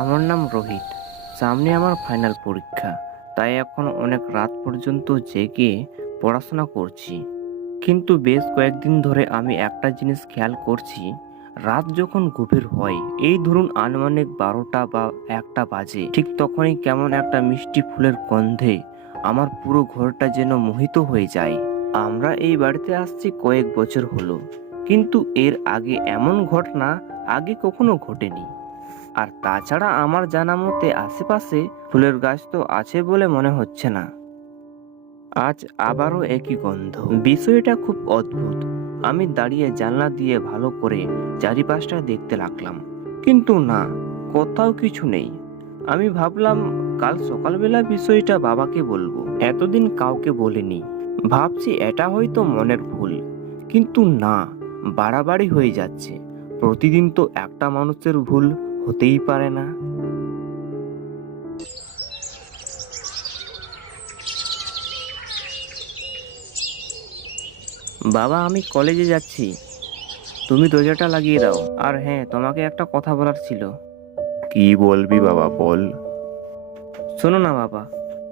আমার নাম রোহিত। সামনে আমার ফাইনাল পরীক্ষা। তাই এখন অনেক রাত পর্যন্ত জেগে পড়াশোনা করছি। কিন্তু বেশ কয়েকদিন ধরে আমি একটা জিনিস খেয়াল করছি, রাত যখন গভীর হয়, এই ধরুন আনুমানিক বারোটা বা একটা বাজে, ঠিক তখনই কেমন একটা মিষ্টি ফুলের গন্ধে আমার পুরো ঘরটা যেন মোহিত হয়ে যায়। আমরা এই বাড়িতে আসছি কয়েক বছর হলো, কিন্তু এর আগে এমন ঘটনা আগে কখনো ঘটেনি। আর তাছাড়া আমার জানা মতে আশেপাশে ফুলের গাছ তো আছে বলে মনে হচ্ছে না। আজ আবারও একই গন্ধ। বিষয়টা খুব অদ্ভুত। আমি দাঁড়িয়ে জানলা দিয়ে ভালো করে চারিপাশটা দেখতে লাগলাম। কিন্তু না, কোথাও কিছু নেই। আমি ভাবলাম, কাল সকালবেলা বিষয়টা বাবাকে বলব। এতদিন কাউকে বলিনি। ভাবছি এটা হয়তো মনের ভুল। কিন্তু না, বাড়াবাড়ি হয়ে যাচ্ছে। প্রতিদিন তো একটা মানুষের ভুল হতেই পারে না। বাবা আমি কলেজে যাচ্ছি। তুমি দরজাটা লাগিয়ে দাও। আর হ্যাঁ তোমাকে একটা কথা বলার ছিল। কি বলবি বাবা বল। শোনো না বাবা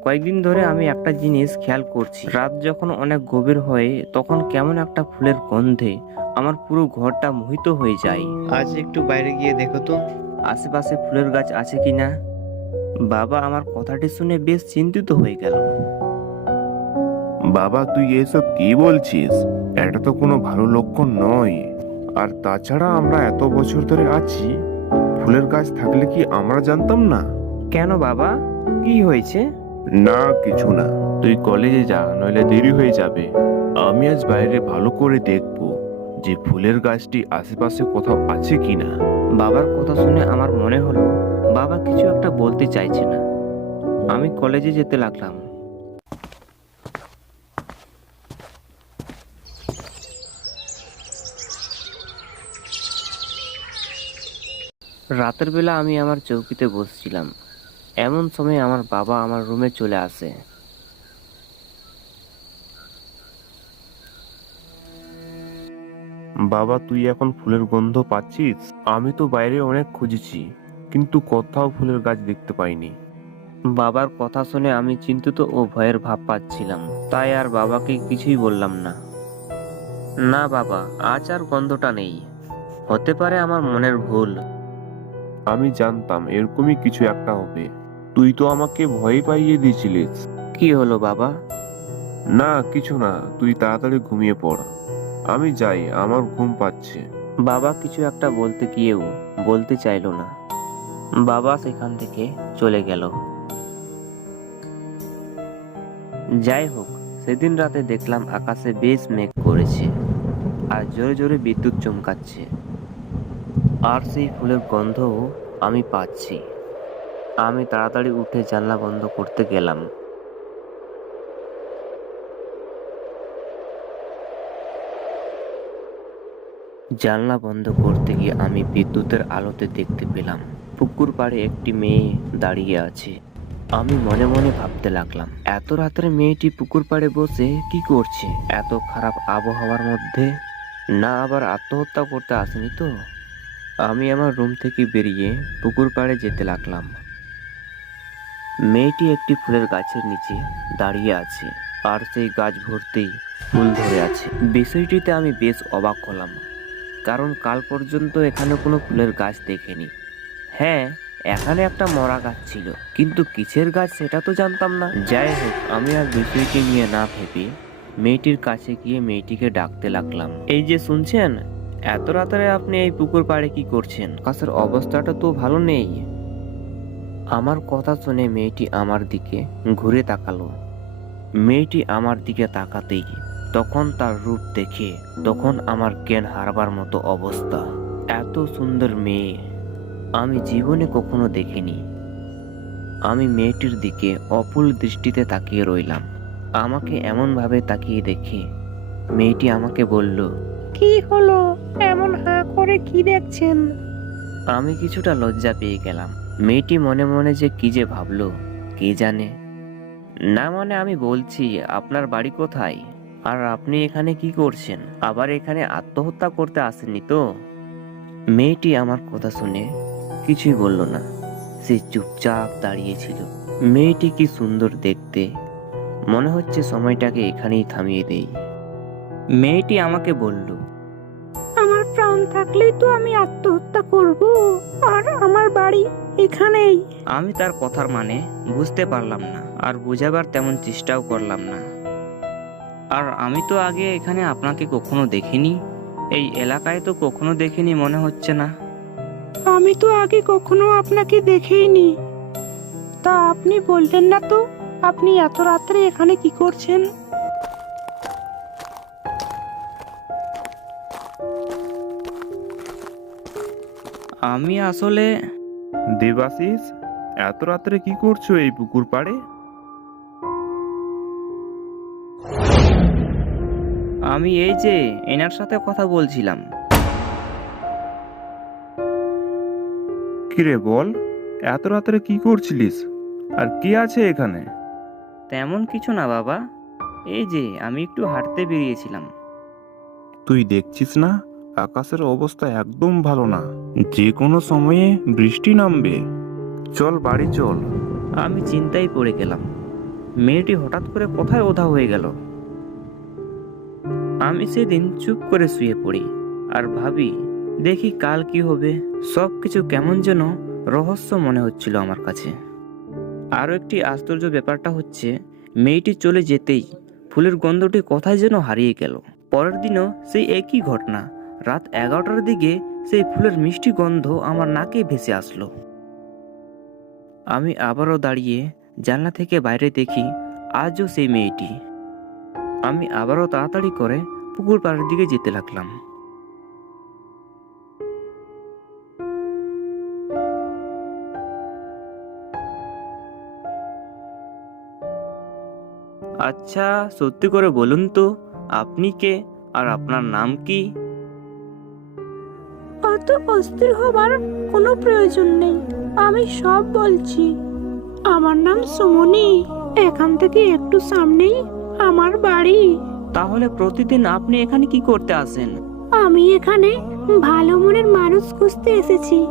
কয়েকদিন ধরে আমি একটা জিনিস খেয়াল করছি। রাত যখন অনেক গভীর হয় তখন কেমন একটা ফুলের গন্ধে আমার পুরো ঘরটা মোহিত হয়ে যায়। আজ একটু বাইরে গিয়ে দেখো তো। আশেপাশে ফুলের গাছ আছে কি না? বাবা আমার কথাটি শুনে বেশ চিন্তিত হয়ে গেল। বাবা তুই এসব কি বলছিস? এটা তো কোনো ভালো লক্ষণ নয়। আর তাছাড়া আমরা এত বছর ধরে আছি ফুলের গাছ থাকলে কি আমরা জানতাম না? কেন বাবা? কি হয়েছে? না কিছু না। তুই কলেজে যা নইলে দেরি হয়ে যাবে। আমি আজ বাইরে ভালো করে দেখব। যে ফুলের গাছটি আশেপাশে কোথাও আছে কিনা? বাবার কথা শুনে আমার মনে হলো, বাবা কিছু একটা বলতে চাইছে না। আমি কলেজে যেতে লাগলাম। রাতের বেলা আমি আমার চৌকিতে বসছিলাম। এমন সময় আমার বাবা আমার রুমে চলে আসে। বাবা তুই এখন ফুলের গন্ধ পাচ্ছিস? আমি তো বাইরে অনেক খুঁজেছি কিন্তু কোথাও ফুলের গাছ দেখতে পাইনি। বাবার কথা শুনে আমি চিন্তিত ও ভয়ের ভাব পাচ্ছিলাম তাই আর বাবাকে কিছুই বললাম না। না বাবা আজ আর গন্ধটা নেই। হতে পারে আমার মনের ভুল। আমি জানতাম এরকমই কিছু একটা হবে। তুই তো আমাকে ভয় পাইয়ে দিয়েছিলিস। কি হলো বাবা? না কিছু না তুই তাড়াতাড়ি ঘুমিয়ে পড়। আমি যাই, আমার ঘুম পাচ্ছে। বাবা কিছু একটা বলতে গিয়েও বলতে চাইলো না। বাবা সেখান থেকে চলে গেল। যাই হোক, সেদিন রাতে দেখলাম আকাশে বেশ মেঘ করেছে আর জোরে জোরে বিদ্যুৎ চমকাচ্ছে। আর সেই ফুলের গন্ধও আমি পাচ্ছি। আমি তাড়াতাড়ি উঠে জানলা বন্ধ করতে গেলাম। জানলা বন্ধ করতে গিয়ে আমি বিদ্যুতের আলোতে দেখতে পেলাম, পুকুর পাড়ে একটি মেয়ে দাঁড়িয়ে আছে। আমি মনে মনে ভাবতে লাগলাম, এত রাতের মেয়েটি পুকুর পাড়ে বসে কি করছে? এত খারাপ আবহাওয়ার মধ্যে? না, আবার আত্মহত্যা করতে আসেনি তো? আমি আমার রুম থেকে বেরিয়ে পুকুর পাড়ে যেতে লাগলাম। মেয়েটি একটি ফুলের গাছের নিচে দাঁড়িয়ে আছে, আর সেই গাছ ভর্তি ফুল ধরে আছে। বিষয়টিতে আমি বেশ অবাক হলাম। কারণ কাল পর্যন্ত এখানে কোনো ফুলের গাছ দেখিনি। হ্যাঁ এখানে একটা মরা গাছ ছিল, কিন্তু কিসের গাছ সেটা তো জানতাম না। যাই হোক, আমি আর বিষয়টি নিয়ে না ভেবে মেয়েটির কাছে গিয়ে মেয়েটিকে ডাকতে লাগলাম। এই যে শুনছেন, এত রাতে আপনি এই পুকুর পাড়ে কি করছেন? আকাশের অবস্থাটা তো ভালো নেই। আমার কথা শুনে মেয়েটি আমার দিকে ঘুরে তাকালো। মেয়েটি আমার দিকে তাকাতেই তখন তার রূপ দেখে তখন আমার জ্ঞান হারবার মতো অবস্থা। এত সুন্দর মেয়ে আমি জীবনে কখনো দেখিনি। আমি মেয়েটির দিকে অপুল দৃষ্টিতে তাকিয়ে রইলাম। আমাকে এমনভাবে তাকিয়ে দেখে মেয়েটি আমাকে বলল কি হলো? এমন হাঁ করে কি দেখছেন? আমি কিছুটা লজ্জা পেয়ে গেলাম। মেয়েটি মনে মনে যে কি যে ভাবলো কে জানে? না মানে আমি বলছি আপনার বাড়ি কোথায়? আর আপনি এখানে কি করছেন? আবার এখানে আত্মহত্যা করতে আসেননি তো? মেয়েটি আমার কথা শুনে কিছুই বলল না। সে চুপচাপ দাঁড়িয়েছিল মেয়েটি কি সুন্দর দেখতে। মনে হচ্ছে সময়টাকে এখানেই থামিয়ে দেই। মেয়েটি আমাকে বলল আমার প্রাণ থাকলেই তো আমি আত্মহত্যা করব আর আমার বাড়ি এখানেই। আমি তার কথার মানে বুঝতে পারলাম না আর বোঝাবার তেমন চেষ্টাও করলাম না। আর আমি তো আগে এখানে আপনাকে কখনো দেখিনি। এই এলাকায় তো কখনো দেখিনি মনে হচ্ছে না। আমি তো আগে কখনো আপনাকে দেখিনি তা আপনি বললেন না তো আপনি এত রাত্রে এখানে কি করছেন? আমি আসলে দেবাশিস এত রাত্রে কি করছ এই পুকুর পাড়ে? আমি এই যে এনার সাথে কথা বলছিলাম। কিরে বল এত রাত্রে কি করছিলিস? আর কি আছে এখানে? তেমন কিছু না বাবা। এই যে আমি একটু হাঁটতে বেরিয়েছিলাম। তুই দেখছিস না? আকাশের অবস্থা একদম ভালো না। যে কোনো সময়ে বৃষ্টি নামবে। চল বাড়ি চল। আমি চিন্তায় পড়ে গেলাম। মেয়েটি হঠাৎ করে কোথায় ওধা হয়ে গেল? আমি সেদিন চুপ করে শুয়ে পড়ি আর ভাবি, দেখি কাল কি হবে? সব কিছু কেমন যেন রহস্য মনে হচ্ছিল আমার কাছে। আরও একটি আশ্চর্য ব্যাপারটা হচ্ছে, মেয়েটি চলে যেতেই ফুলের গন্ধটি কোথায় যেন হারিয়ে গেল। পরের দিনও সেই একই ঘটনা। রাত এগারোটার দিকে সেই ফুলের মিষ্টি গন্ধ আমার নাকে ভেসে আসলো। আমি আবারও দাঁড়িয়ে জানলা থেকে বাইরে দেখি, আজও সেই মেয়েটি। আমি আবারও তাড়াতাড়ি করে পুকুর পাড়ের দিকে যেতে লাগলাম। আচ্ছা সত্যি করে বলুন তো, আপনি কে? আর আপনার নাম কি? অত অস্থির হবার কোনো প্রয়োজন নেই। আমি সব বলছি। আমার নাম সুমনি। এখান থেকে একটু সামনেই আমার বাড়ি। তাহলে প্রতিদিন আপনি এখানে কি করতে আসেন? আমি এখানে ভালো মনের মানুষ খুঁজতে এসেছি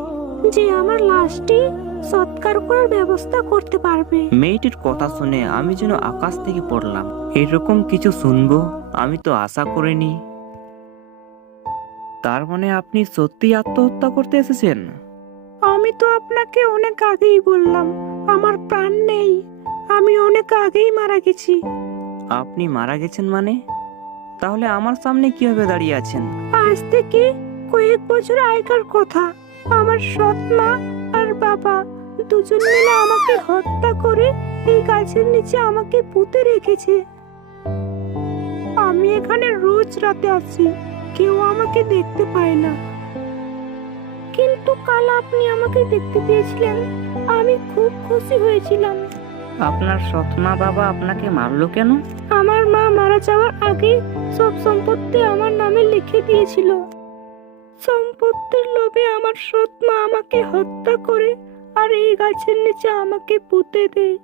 যে আমার লাশটি সৎকার করার ব্যবস্থা করতে পারবে। মেয়েটির কথা শুনে আমি যেন আকাশ থেকে পড়লাম। এরকম কিছু শুনব আমি তো আশা করিনি। তার মানে আপনি সত্যি আত্মহত্যা করতে এসেছেন? আমি তো আপনাকে অনেক আগেই বললাম আমার প্রাণ নেই। আমি অনেক আগেই মারা গেছি। আপনি মারা গেছেন মানে? তাহলে আমার সামনে কীভাবে দাঁড়িয়ে আছেন? আজ থেকে কয়েক বছর আগেকার কথা। আমার সৎ মা আর বাবা দুজন মিলে আমাকে হত্যা করে এই গাছের নিচে আমাকে পুঁতে রেখেছে। আমি এখানে রোজ রাতে আসি কেউ আমাকে দেখতে পায় না। কিন্তু কাল আপনি আমাকে দেখতে পেয়েছিলেন, আমি খুব খুশি হয়েছিলাম। আপনার সৎমা বাবা আপনাকে মারলো কেন? আমার মা মারা যাওয়ার আগে সব সম্পত্তি আমার নামে লিখে দিয়েছিল। সম্পত্তির লোভে আমার সৎ মা আমাকে হত্যা করে আর এই গাছের নিচে আমাকে পুঁতে দেয়।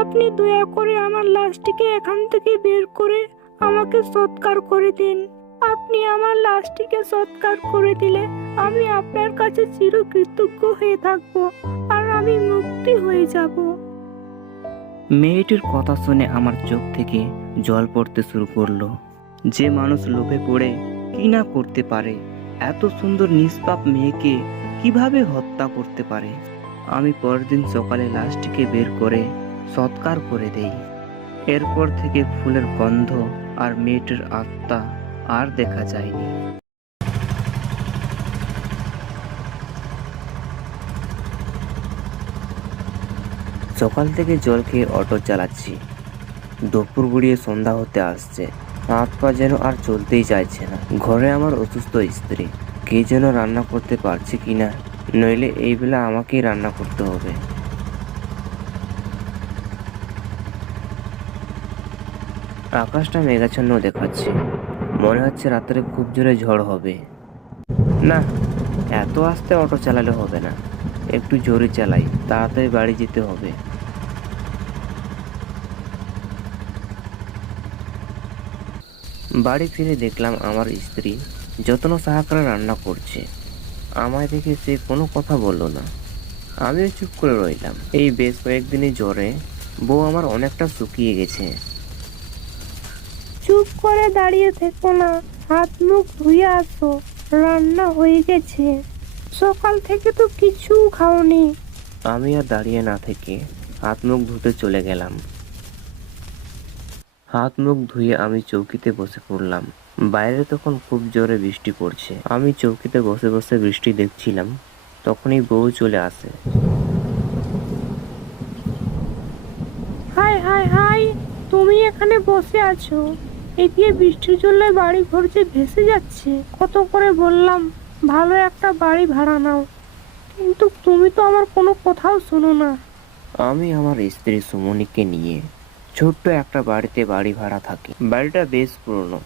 আপনি দয়া করে আমার লাশটিকে এখান থেকে বের করে আমাকে সৎকার করে দিন। আপনি আমার লাশটিকে সৎকার করে দিলে আমি আপনার কাছে চিরকৃতজ্ঞ হয়ে থাকব আর আমি মুক্তি হয়ে যাব। মেয়েটির কথা শুনে আমার চোখ থেকে জল পড়তে শুরু করল। যে মানুষ লোভে পড়ে, কি না করতে পারে? এত সুন্দর নিষ্পাপ মেয়েকে কীভাবে হত্যা করতে পারে? আমি পরদিন সকালে লাশটিকে বের করে সৎকার করে দেই। এরপর থেকে ফুলের গন্ধ আর মেয়েটির আত্মা আর দেখা যায়নি। সকাল থেকে জল খেয়ে অটো চালাচ্ছি। দুপুর গড়িয়ে সন্ধ্যা হতে আসছে। হাত পা যেন আর চলতেই চাইছে না। ঘরে আমার অসুস্থ স্ত্রী। কে যেন রান্না করতে পারছে কি না, নইলে এই বেলা আমাকেই রান্না করতে হবে। আকাশটা মেঘাচ্ছন্ন দেখাচ্ছে। মনে হচ্ছে রাত্রে খুব জোরে ঝড় হবে। না, এত আস্তে অটো চালালে হবে না। একটু জোরে চালাই, তাড়াতাড়ি বাড়ি যেতে হবে। বাড়ি ফিরে দেখলাম আমার স্ত্রী যত্ন সাহাকারে রান্না করছে। আমায় দেখে সে কোনো কথা বলল না। আমিও চুপ করে রইলাম। এই বেশ কয়েকদিনই জ্বরে বউ আমার অনেকটা শুকিয়ে গেছে। চুপ করে দাঁড়িয়ে থেকো না, হাত মুখ ধুয়ে আসো, রান্না হয়ে গেছে। সকাল থেকে তো কিছু খাওনি। আমি আর দাঁড়িয়ে না থেকে হাত মুখ ধুতে চলে গেলাম। হাত মুখ ধুয়ে আমি চৌকিতে বসে পড়লাম। বাইরে তখন খুব জোরে বৃষ্টি পড়ছে। আমি চৌকিতে বসে বসে বৃষ্টি দেখছিলাম। তখনই বউ চলে আসে। হাই হাই হাই তুমি এখানে বসে আছো? এদিকে বৃষ্টির জন্য বাড়ি ঘর যে ভেসে যাচ্ছে কত করে বললাম। ভালো একটা বাড়ি ভাড়া নাও। কিন্তু তুমি তো আমার কোনো কথাও শোনো না। আমি আমার স্ত্রী সুমনিকে নিয়ে ছোট্ট একটা বাড়িতে বাড়ি ভাড়া থাকি। বাড়িটা বেশ পুরনো।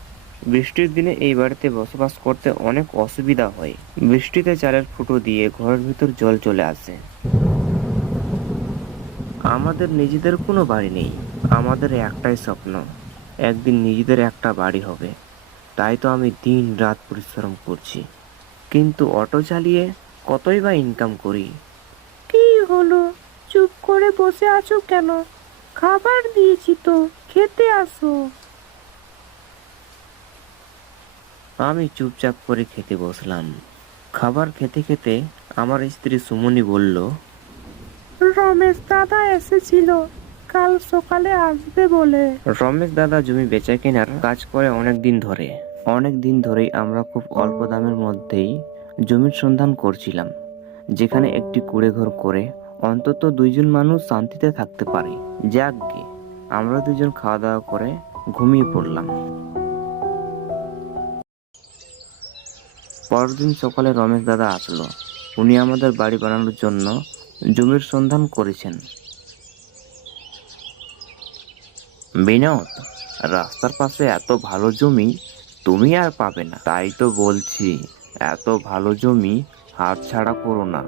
বৃষ্টির দিনে এই বাড়িতে বসবাস করতে অনেক অসুবিধা হয়। বৃষ্টিতে চালের ফুটো দিয়ে ঘরের ভিতর জল চলে আসে। আমাদের নিজেদের কোনো বাড়ি নেই। আমাদের একটাই স্বপ্ন, একদিন নিজেদের একটা বাড়ি হবে। তাই তো আমি দিন রাত পরিশ্রম করছি। কিন্তু অটো চালিয়ে কতই বা ইনকাম করি? কি হলো? চুপ করে বসে আছো কেন? খাবার দিয়েছি তো খেতে আসো। আমি চুপচাপ করে খেতে বসলাম। খাবার খেতে খেতে আমার স্ত্রী সুমনি বলল রমেশ দাদা এসেছিল কাল সকালে আসবে বলে। রমেশ দাদা জমি বেচা কেনার কাজ করে অনেক দিন ধরে। অনেক দিন ধরেই আমরা খুব অল্প দামের মধ্যেই জমির সন্ধান করছিলাম, যেখানে একটি কুড়ে ঘর করে অন্তত দুইজন মানুষ শান্তিতে থাকতে পারে। যাক গে আমরা দুজন খাওয়া দাওয়া করে ঘুমিয়ে পড়লাম। পরদিন সকালে রমেশ দাদা আসলো। উনি আমাদের বাড়ি বানানোর জন্য জমির সন্ধান করেছেন। বিনোদ, রাস্তার পাশে এত ভালো জমি তুমি আর পাবে না। তাই তো বলছি, এত ভালো জমি হাত ছাড়া করো না।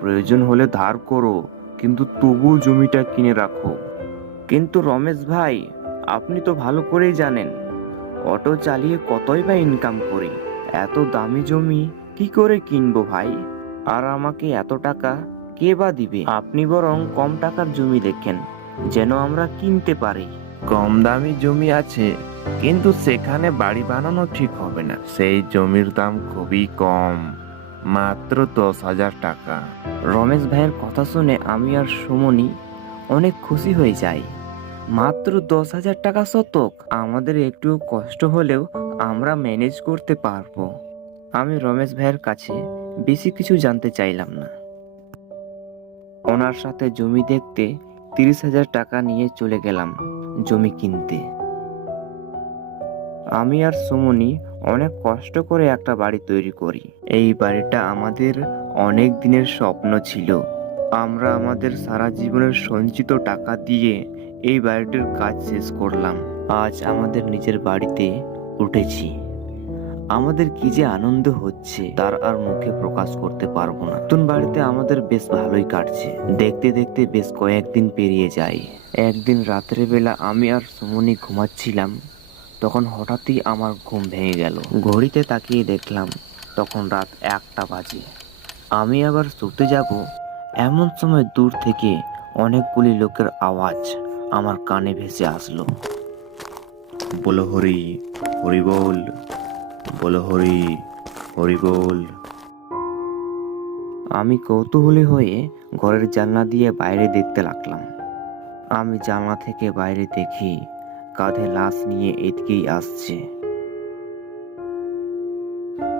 প্রয়োজন হলে ধার করো, কিন্তু তবু জমিটা কিনে রাখো। কিন্তু রমেশ ভাই, আপনি তো ভালো করেই জানেন, অটো চালিয়ে কতই বা ইনকাম করি। এত দামি জমি কি করে কিনবো ভাই? আর আমাকে এত টাকা কে বা দিবে? আপনি বরং কম টাকার জমি দেখেন যেন আমরা কিনতে পারি। কম দামি জমি আছে, কিন্তু সেখানে বাড়ি বানানো ঠিক হবে না। সেই জমির দাম খুবই কম, মাত্র দশ হাজার টাকা। রমেশ ভাইয়ের কথা শুনে আমি আর সুমনি অনেক খুশি হয়ে যাই। মাত্র দশ হাজার টাকা শতক, আমাদের একটু কষ্ট হলেও আমরা ম্যানেজ করতে পারব। আমি রমেশ ভাইয়ের কাছে বেশি কিছু জানতে চাইলাম না। ওনার সাথে জমি দেখতে তিরিশ হাজার টাকা নিয়ে চলে গেলাম জমি কিনতে। আমি আর সুমনি অনেক কষ্ট করে একটা বাড়ি তৈরি করি। এই বাড়িটা আমাদের অনেক দিনের স্বপ্ন ছিল। আমরা আমাদের সারা জীবনের সঞ্চিত টাকা দিয়ে এই বাড়িটির কাজ শেষ করলাম। আজ আমাদের নিজের বাড়িতে উঠেছি। আমাদের কি যে আনন্দ হচ্ছে, তার আর মুখে প্রকাশ করতে পারব না। নতুন বাড়িতে আমাদের বেশ ভালোই কাটছে। দেখতে দেখতে বেশ কয়েকদিন পেরিয়ে যায়। একদিন রাতের বেলা আমি আর সুমনি ঘুমাচ্ছিলাম, তখন হঠাৎই আমার ঘুম ভেঙে গেল। ঘড়িতে তাকিয়ে দেখলাম, তখন রাত একটা বাজে। আমি আবার শুতে যাব? এমন সময় দূর থেকে অনেকগুলি লোকের আওয়াজ আমার কানে ভেসে আসলো। বলো হরি হরি বল। বলো হরি হরি বল। আমি কৌতূহলী হয়ে ঘরের জানলা দিয়ে বাইরে দেখতে লাগলাম। আমি জানলা থেকে বাইরে দেখি কাঁধে লাশ নিয়ে এদিকেই আসছে।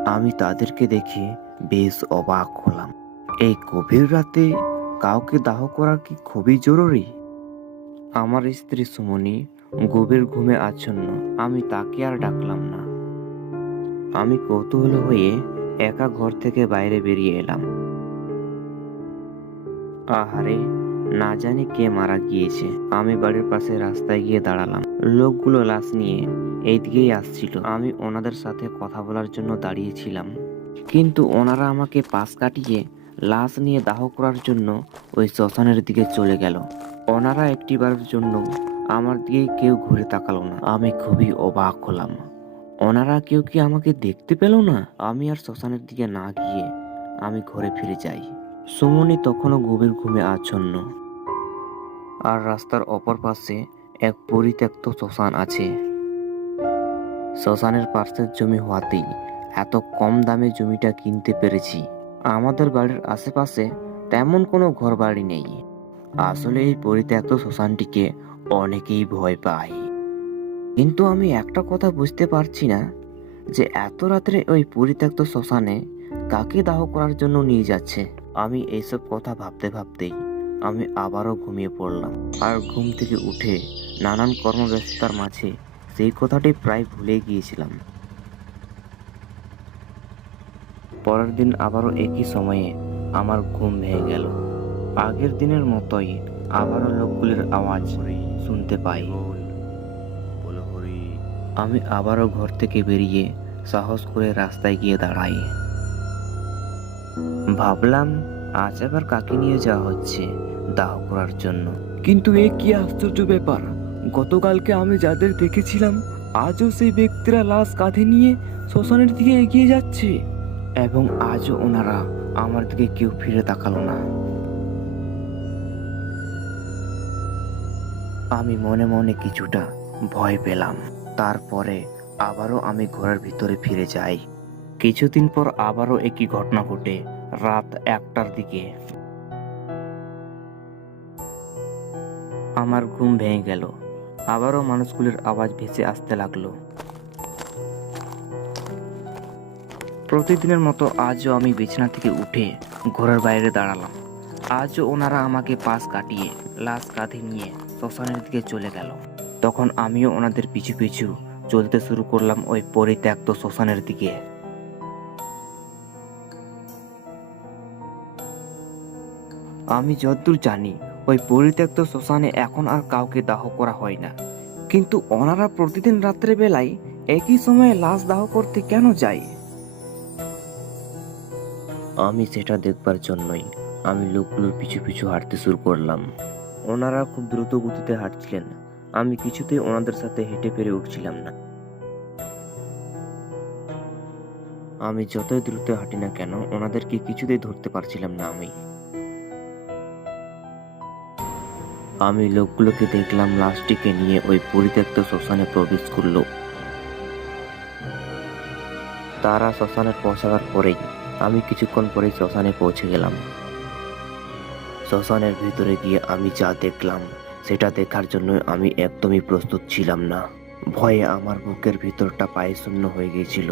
আমি তাদেরকে দেখে বেশ অবাক হলাম। এই গভীর রাতে কাউকে দাহ করা কি খুবই জরুরি? আমার স্ত্রী সুমনি গভীর ঘুমে আচ্ছন্ন। আমি তাকে আর ডাকলাম না। আমি কৌতূহল হয়ে একা ঘর থেকে বাইরে বেরিয়ে এলাম। আহারে, না জানি কে মারা গিয়েছে। আমি বাড়ির পাশে রাস্তায় গিয়ে দাঁড়ালাম। লোকগুলো লাশ নিয়ে এইদিকেই আসছিল। আমি ওনাদের সাথে কথা বলার জন্য দাঁড়িয়েছিলাম। কিন্তু ওনারা আমাকে পাশ কাটিয়ে লাশ নিয়ে দাহ করার জন্য ওই শ্মশানের দিকে চলে গেল। ওনারা একটিবারের জন্য আমার দিকে কেউ ঘুরে তাকালো না। আমি খুবই অবাক হলাম। ওনারা কেউ কি আমাকে দেখতে পেল না? আমি আর শ্মশানের দিকে না গিয়ে আমি ঘরে ফিরে যাই। সুমনি তখনও গভীর ঘুমে আচ্ছন্ন। আর রাস্তার অপর পাশে এক পরিত্যক্ত শ্মশান আছে। শ্মশানের পাশের জমি হওয়াতেই এত কম দামে জমিটা কিনতে পেরেছি। আমাদের বাড়ির আশেপাশে তেমন কোনো ঘর বাড়ি নেই। আসলে এই পরিত্যক্ত শ্মশানটিকে অনেকেই ভয় পায়। কিন্তু আমি একটা কথা বুঝতে পারছি না, যে এত রাত্রে ওই পরিত্যক্ত শ্মশানে কাকে দাহ করার জন্য নিয়ে যাচ্ছে? আমি এইসব কথা ভাবতে ভাবতেই আমি আবারও ঘুমিয়ে পড়লাম। আর ঘুম থেকে উঠে নানান কর্মব্যস্ততার মাঝে সেই কথাটি প্রায় ভুলে গিয়েছিলাম। পরের দিন আবারও একই সময়ে আমার ঘুম ভেঙে গেল। আগের দিনের মতোই আবারও লোকগুলির আওয়াজ শুনতে পাই। আমি আবারও ঘর থেকে বেরিয়ে সাহস করে রাস্তায় গিয়ে দাঁড়াই। ভাবলাম আজ আবার কাকে নিয়ে যাওয়া হচ্ছে দাহ করার জন্য। কিন্তু এ কি আশ্চর্য ব্যাপার। গতকালকে আমি যাদের দেখেছিলাম আজও সেই ব্যক্তিরা লাশ কাঁধে নিয়ে শ্মশানের দিকে এগিয়ে যাচ্ছে। এবং আজও ওনারা আমার দিকে কেউ ফিরে তাকালো না। আমি মনে মনে কিছুটা ভয় পেলাম। তারপরে আবারও আমি ঘরের ভিতরে ফিরে যাই। কিছুদিন পর আবারও একই ঘটনা ঘটে রাত একটার দিকে। আমার ঘুম ভেঙে গেল। আবারও মানুষগুলির আওয়াজ ভেসে আসতে লাগল। প্রতিদিনের মতো আজও আমি বিছানা থেকে উঠে ঘরের বাইরে দাঁড়ালাম। আজও ওনারা আমাকে পাশ কাটিয়ে, লাশ কাঁধে নিয়ে শ্মশানের দিকে চলে গেল। তখন আমিও ওনাদের পিছু পিছু চলতে শুরু করলাম ওই পরিত্যক্ত শ্মশানের দিকে। আমি যতদূর জানি, ওই পরিত্যক্ত শ্মশানে এখন আর কাউকে দাহ করা হয় না। কিন্তু ওনারা প্রতিদিন রাত্রে বেলায় একই সময়ে লাশ দাহ করতে কেন যায়? আমি সেটা দেখবার জন্যই আমি লোকগুলোর পিছু পিছু হাঁটতে শুরু করলাম। ওনারা খুব দ্রুত গতিতে হাঁটছিলেন। আমি কিছুতেই ওনাদের সাথে হেঁটে পেরে উঠছিলাম না। আমি যতই দ্রুত হাঁটি না কেন, ওনাদেরকে কিছুতেই ধরতে পারছিলাম না আমি। আমি লোকগুলোকে দেখলাম, লাশটিকে নিয়ে ওই পরিত্যক্ত শ্মশানে প্রবেশ করল। তারা শ্মশানে পৌঁছাবার পরেই আমি কিছুক্ষণ পরেই শ্মশানে পৌঁছে গেলাম। শ্মশানের ভিতরে গিয়ে আমি যা দেখলাম সেটা দেখার জন্য আমি একদমই প্রস্তুত ছিলাম না। ভয়ে আমার বুকের ভিতরটা পায়ে শূন্য হয়ে গিয়েছিল।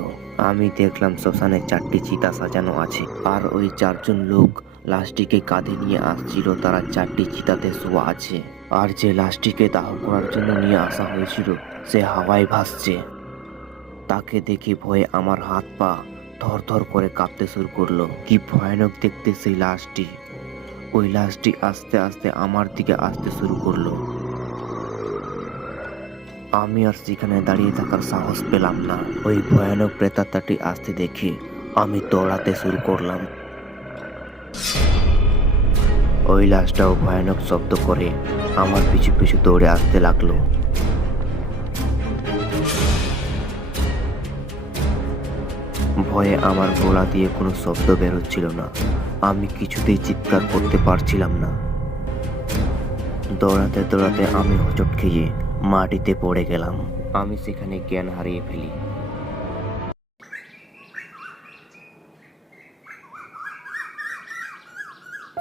আমি দেখলাম শ্মশানে চারটি চিতা সাজানো আছে, আর ওই চারজন লোক লাশটিকে কাঁধে নিয়ে আসছিল, তারা চারটি চিতাতে শোয়া আছে। আর যে লাশটিকে দাহ করার জন্য নিয়ে আসা হয়েছিল, সে হাওয়ায় ভাসছে। তাকে দেখে ভয়ে আমার হাত পা থরথর করে কাঁপতে শুরু করল। কি ভয়ানক দেখতে সেই লাশটি। ওই লাশটি আস্তে আস্তে আমার দিকে আসতে শুরু করল। আমি আর সেখানে দাঁড়িয়ে থাকার সাহস পেলাম না। ওই ভয়ানক প্রেতাত্মাটি আসতে দেখে আমি দৌড়াতে শুরু করলাম। ওই লাশটাও ভয়ানক শব্দ করে আমার পিছু পিছু দৌড়ে আসতে লাগল। ভয়ে আমার গলা দিয়ে কোনো শব্দ বেরোচ্ছিল না। আমি কিছুতেই চিৎকার করতে পারছিলাম না। দৌড়াতে দৌড়াতে আমি হোঁচট খেয়ে মাটিতে পড়ে গেলাম। আমি সেখানে জ্ঞান হারিয়ে ফেলি।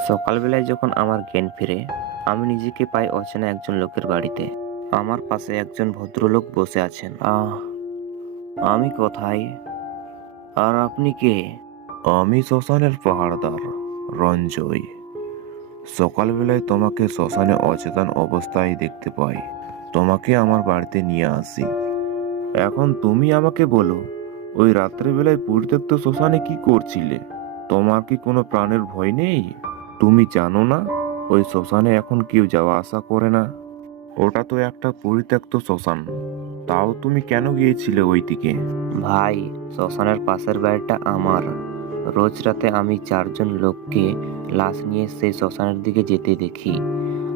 সকালবেলায় যখন আমার জ্ঞান ফিরে, আমি নিজেকে পাই অচেনা একজন লোকের বাড়িতে। আমার পাশে একজন ভদ্রলোক বসে আছেন। আহ, আমি কোথায়? আর আপনি কে? আমি শ্মশানের পাহাড়দার রঞ্জয় সকালবেলায় তোমাকে শ্মশানে অচেতন অবস্থায় দেখতে পাই। তোমাকে আমার বাড়িতে নিয়ে আসি। এখন তুমি আমাকে বলো ওই রাত্রেবেলায় পরিত্যক্ত শ্মশানে কি করছিলে? তোমার কি কোনো প্রাণের ভয় নেই? তুমি জানো না ওই শ্মশানে এখন কেউ যাওয়া আসা করে না? ওটা তো একটা পরিত্যক্ত শ্মশান। তাও তুমি কেন গিয়েছিলে ওই দিকে ভাই শ্মশানের পাশের বাড়িটা আমার। রোজ রাতে আমি চারজন লোককে লাশ নিয়ে সেই শ্মশানের দিকে যেতে দেখি।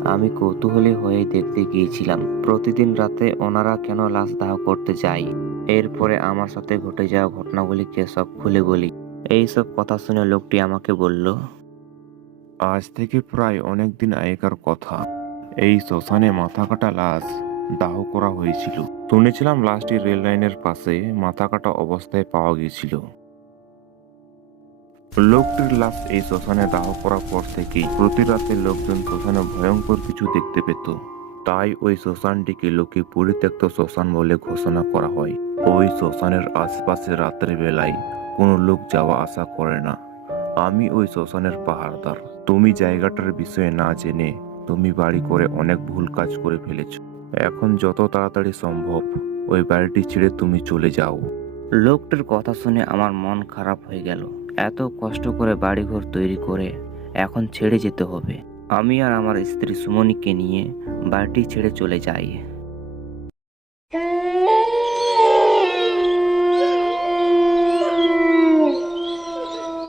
আমি কৌতূহলী হয়ে দেখতে গিয়েছিলাম প্রতিদিন রাতে ওনারা কেন লাশ দাহ করতে যায়? এরপরে আমার সাথে ঘটে যাওয়া ঘটনাগুলিকে সব খুলে বলি। এই সব কথা শুনে লোকটি আমাকে বলল আজ থেকে প্রায় অনেক দিন আগেকার কথা। এই শ্মশানে মাথা কাটা লাশ দাহ করা হয়েছিল। শুনেছিলাম লাশটি রেল লাইনের পাশে মাথা কাটা অবস্থায় পাওয়া গিয়েছিল। লোকটির লাশ এই শ্মশানে দাহ করার পর থেকেই প্রতি রাতে লোকজন শ্মশানে ভয়ঙ্কর কিছু দেখতে পেত। তাই ওই শ্মশানটিকে লোকে পরিত্যক্ত শ্মশান বলে ঘোষণা করা হয়। ওই শ্মশানের আশপাশে রাত্রে বেলায় কোনো লোক যাওয়া আসা করে না। আমি ওই শ্মশানের পাহাড়দার। তুমি জায়গাটার বিষয়ে না জেনে তুমি বাড়ি করে অনেক ভুল কাজ করে ফেলেছ। এখন যত তাড়াতাড়ি সম্ভব ওই বাড়িটি ছেড়ে তুমি চলে যাও। লোকটির কথা শুনে আমার মন খারাপ হয়ে গেল। এত কষ্ট করে বাড়িঘর তৈরি করে এখন ছেড়ে যেতে হবে। আমি আর আমার স্ত্রী সুমনিকে নিয়ে বাড়িটি ছেড়ে চলে যাই।